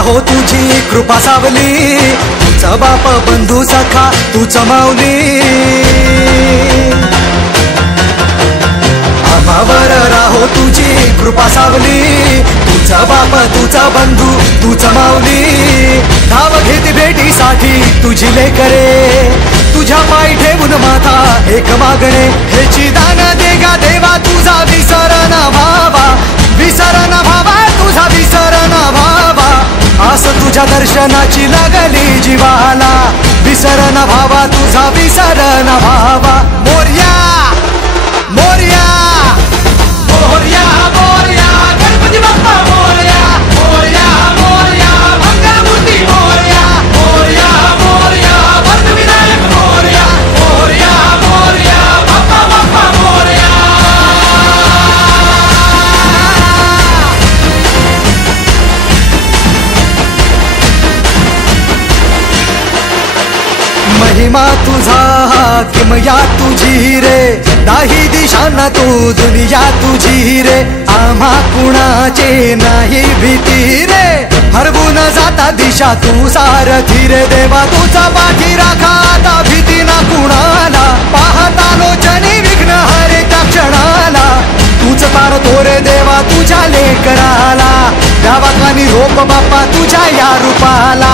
राहो तुझी कृपा सावली, तुझा बाप बंधू सखा तूच माऊली. आम्हावर राहो तुझी कृपा सावली, तुझा बाप तुझा बंधू तूच माऊली. धाव घेत भेटीसाठी तुझी लेकरे, तुझ्या पायी ठेवून माथा एक मागणे. हेची दान दे गा देवा तुझा विसर न भावा, विसर न भावा तुझा विसर न भावा. आस तुझ्या दर्शनाची लागली जीवाला, विसर न भावा तुझा विसर न भावा. मोरया मोरया मोरया मोरया गणपती बाप्पा मोरया, मोरया मोरया मंगलमूर्ती मोरया, मोरया मोरया वरदविनायक मोरया, मोरया मोरया बाप्पा बाप्पा मोरया. महिमा तुझा किमया तुझी रे, नाही दिशांना तू दुनिया तुझी रे. आम्हा कुणाचे नाही भीती रे, हरवून जाता दिशा तू सारथी रे. देवा तुझा पाठी राखा आता भीती ना कुणाला, पाहता लोचनी विघ्न हरे त्या क्षणाला. तूच तारतो रे देवा तुझ्या लेकराला, द्यावा का निरोप बाप्पा तुझ्या या रूपाला.